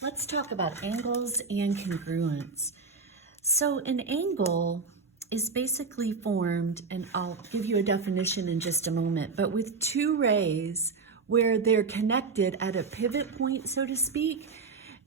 Let's talk about angles and congruence. So an angle is basically formed, and I'll give you a definition in just a moment, but with two rays where they're connected at a pivot point, so to speak.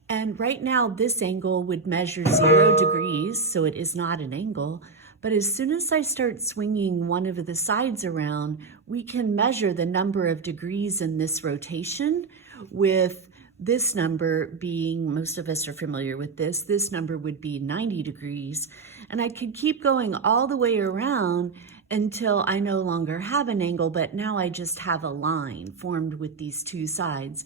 And right now this angle would measure 0 degrees, so it is not an angle. But as soon as I start swinging one of the sides around, we can measure the number of degrees in this rotation, with this number being, most of us are familiar with this number would be 90 degrees. And I could keep going all the way around until I no longer have an angle, but now I just have a line formed with these two sides.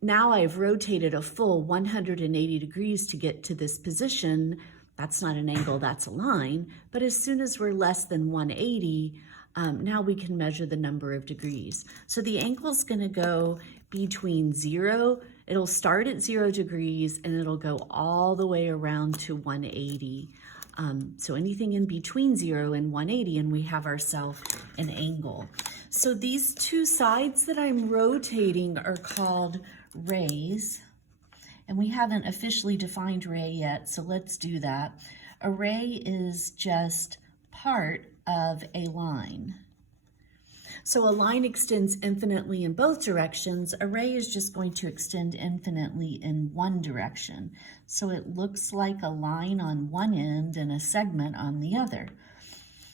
Now I've rotated a full 180 degrees to get to this position. That's not an angle, that's a line. But as soon as we're less than 180, now we can measure the number of degrees. So the angle's gonna go between 0, it'll start at 0 degrees and it'll go all the way around to 180. So anything in between 0 and 180, and we have ourselves an angle. So these two sides that I'm rotating are called rays, and we haven't officially defined ray yet, so let's do that. A ray is just part of a line. So a line extends infinitely in both directions. A ray is just going to extend infinitely in one direction. So it looks like a line on one end and a segment on the other.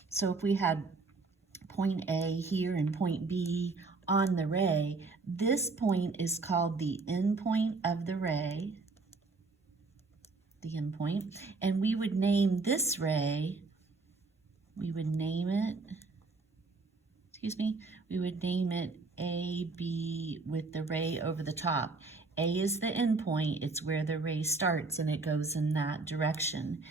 So if we had point A here and point B on the ray, this point is called the endpoint of the ray, the endpoint, and we would name this ray, we would name it AB with the ray over the top. A is the endpoint, it's where the ray starts and it goes in that direction.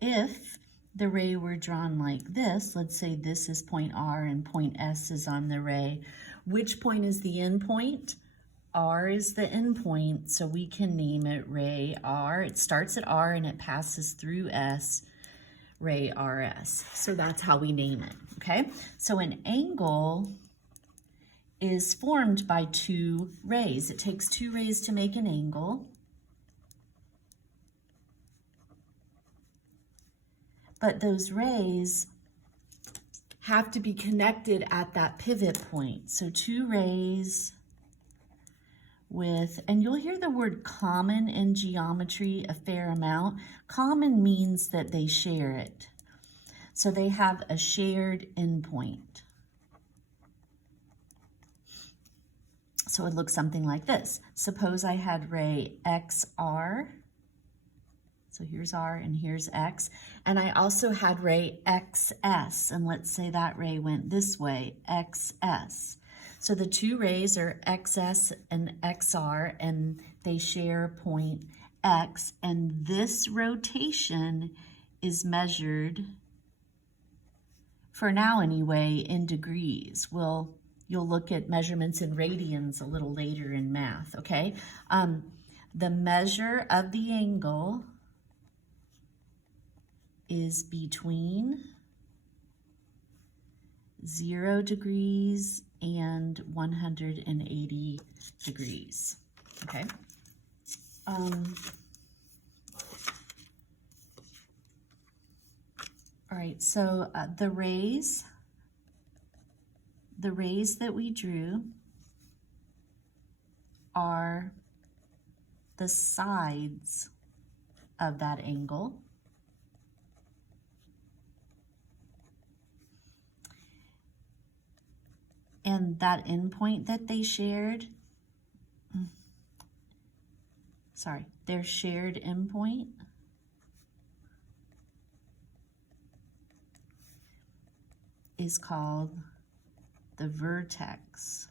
If the ray were drawn like this, let's say this is point R and point S is on the ray, which point is the endpoint? R is the endpoint, so we can name it ray R. It starts at R and it passes through S, ray RS. So that's how we name it, okay? So an angle is formed by two rays. It takes two rays to make an angle. But those rays have to be connected at that pivot point. So two rays with, and you'll hear the word common in geometry a fair amount. Common means that they share it. So they have a shared endpoint. So it looks something like this. Suppose I had ray XR. So here's R and here's X. And I also had ray XS. And let's say that ray went this way, XS. So the two rays are XS and XR, and they share point X. And this rotation is measured, for now anyway, in degrees. You'll look at measurements in radians a little later in math, okay? The measure of the angle is between 0 degrees and 180 degrees, okay? All right, so the rays that we drew are the sides of that angle. And that endpoint that they shared, their shared endpoint is called the vertex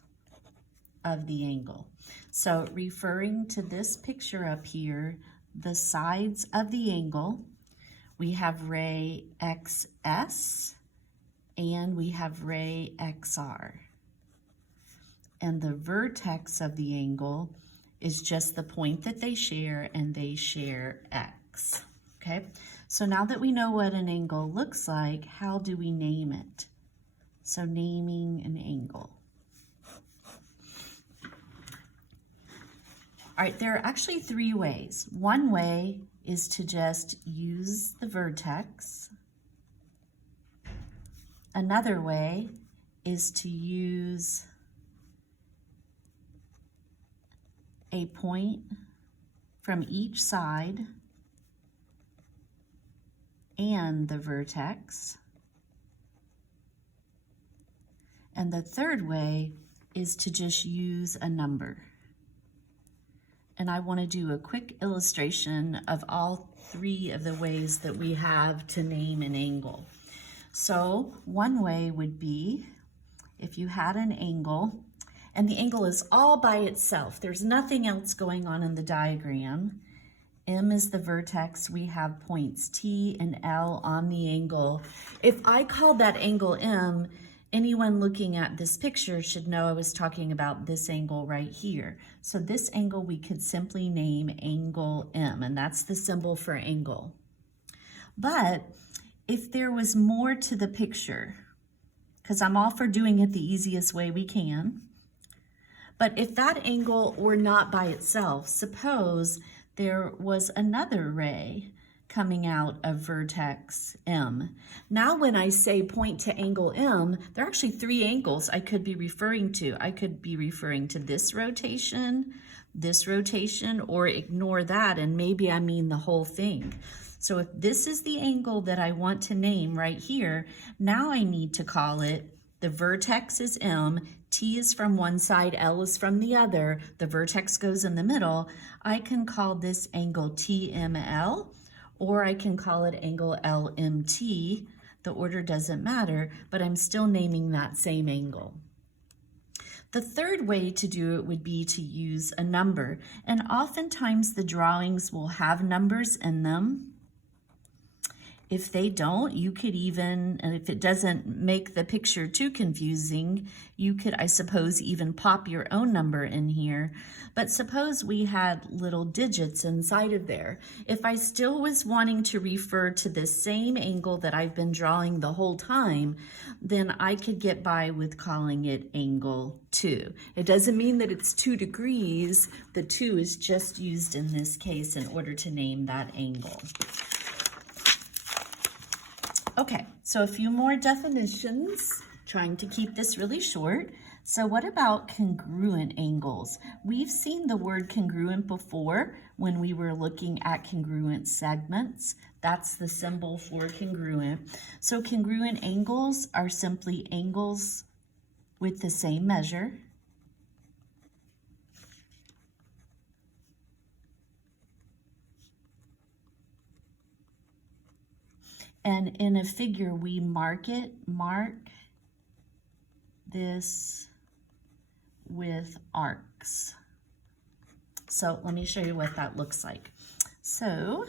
of the angle. So referring to this picture up here, the sides of the angle, we have ray XS and we have ray XR. And the vertex of the angle is just the point that they share, and they share X, okay? So now that we know what an angle looks like, how do we name it? So naming an angle. All right, there are actually three ways. One way is to just use the vertex. Another way is to use a point from each side and the vertex. And the third way is to just use a number. And I want to do a quick illustration of all three of the ways that we have to name an angle. So one way would be if you had an angle, and the angle is all by itself. There's nothing else going on in the diagram. M is the vertex. We have points T and L on the angle. If I called that angle M, anyone looking at this picture should know I was talking about this angle right here. So this angle we could simply name angle M, and that's the symbol for angle. But if there was more to the picture, because I'm all for doing it the easiest way we can, but if that angle were not by itself, suppose there was another ray coming out of vertex M. Now when I say point to angle M, there are actually three angles I could be referring to. I could be referring to this rotation, or ignore that, and maybe I mean the whole thing. So if this is the angle that I want to name right here, now I need to call it, the vertex is M, T is from one side, L is from the other, the vertex goes in the middle. I can call this angle TML, or I can call it angle LMT. The order doesn't matter, but I'm still naming that same angle. The third way to do it would be to use a number, and oftentimes the drawings will have numbers in them. If they don't, you could even, and if it doesn't make the picture too confusing, you could, I suppose, even pop your own number in here. But suppose we had little digits inside of there. If I still was wanting to refer to the same angle that I've been drawing the whole time, then I could get by with calling it angle 2. It doesn't mean that it's 2 degrees. The 2 is just used in this case in order to name that angle. Okay, so a few more definitions, trying to keep this really short. So what about congruent angles? We've seen the word congruent before when we were looking at congruent segments. That's the symbol for congruent. So congruent angles are simply angles with the same measure. And in a figure, we mark this with arcs. So let me show you what that looks like. So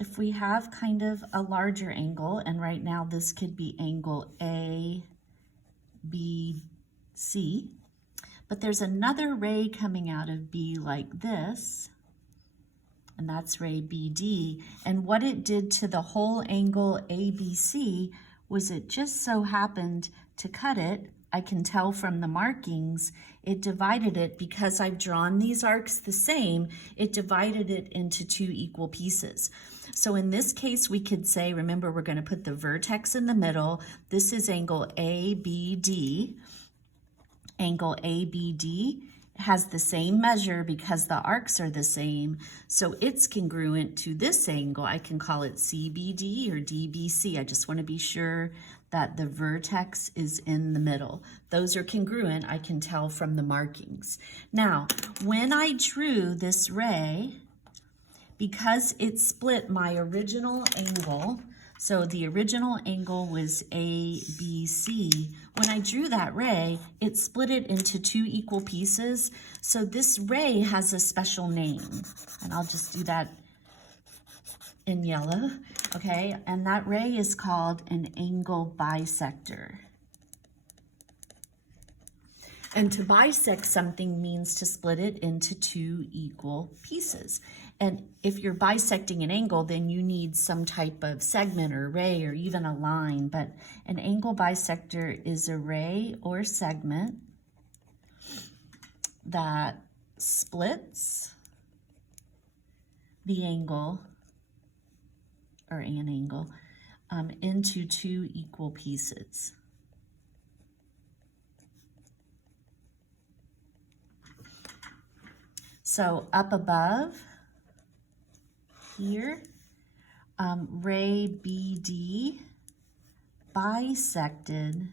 if we have kind of a larger angle, and right now this could be angle A, B, C, but there's another ray coming out of B like this, and that's ray BD, and what it did to the whole angle ABC was it just so happened to cut it. I can tell from the markings, it divided it, because I've drawn these arcs the same, it divided it into 2 equal pieces. So in this case, we could say, remember, we're going to put the vertex in the middle. This is angle ABD. Angle ABD has the same measure because the arcs are the same, so it's congruent to this angle. I can call it CBD or DBC. I just want to be sure that the vertex is in the middle. Those are congruent, I can tell from the markings. Now, when I drew this ray, because it split my original angle, so the original angle was ABC. When I drew that ray, it split it into 2 equal pieces. So this ray has a special name, and I'll just do that in yellow, okay? And that ray is called an angle bisector. And to bisect something means to split it into 2 equal pieces. And if you're bisecting an angle, then you need some type of segment or ray or even a line. But an angle bisector is a ray or segment that splits the angle, or an angle, into two equal pieces. So up above here, ray BD bisected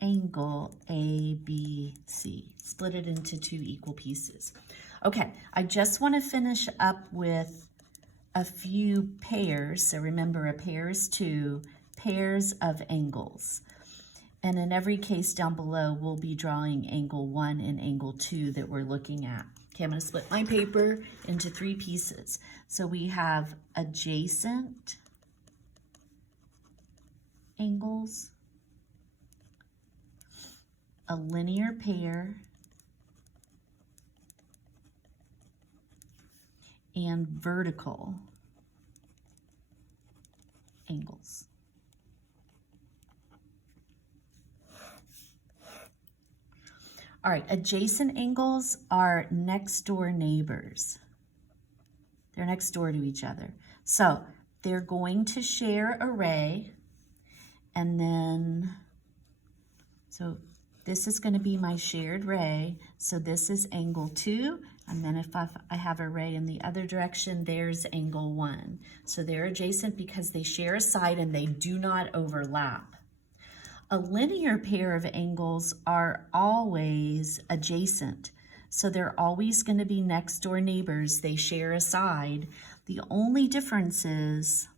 angle ABC. Split it into two equal pieces. Okay, I just want to finish up with a few pairs. So remember, a pair is two pairs of angles. And in every case down below, we'll be drawing angle 1 and angle 2 that we're looking at. Okay, I'm going to split my paper into three pieces. So we have adjacent angles, a linear pair, and vertical angles. All right, adjacent angles are next door neighbors. They're next door to each other. So they're going to share a ray, and then, so this is going to be my shared ray. So this is angle 2, and then if I have a ray in the other direction, there's angle 1. So they're adjacent because they share a side and they do not overlap. A linear pair of angles are always adjacent. So they're always going to be next door neighbors. They share a side. The only difference is,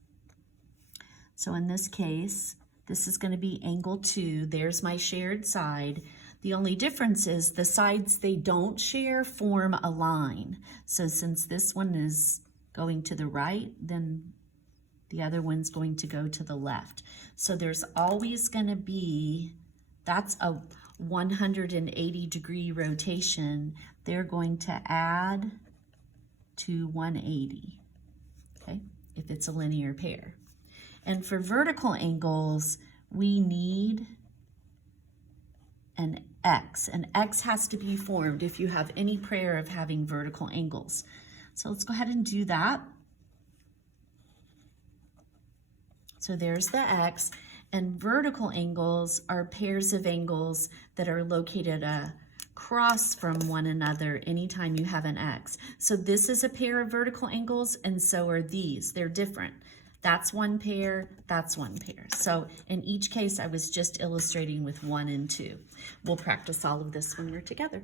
so in this case, this is going to be angle 2. There's my shared side. The only difference is the sides they don't share form a line. So since this one is going to the right, then the other one's going to go to the left. So there's always going to be, that's a 180-degree rotation. They're going to add to 180, okay, if it's a linear pair. And for vertical angles, we need an X. An X has to be formed if you have any pair of having vertical angles. So let's go ahead and do that. So there's the X, and vertical angles are pairs of angles that are located across from one another anytime you have an X. So this is a pair of vertical angles, and so are these. They're different. That's one pair, that's one pair. So in each case, I was just illustrating with 1 and 2. We'll practice all of this when we're together.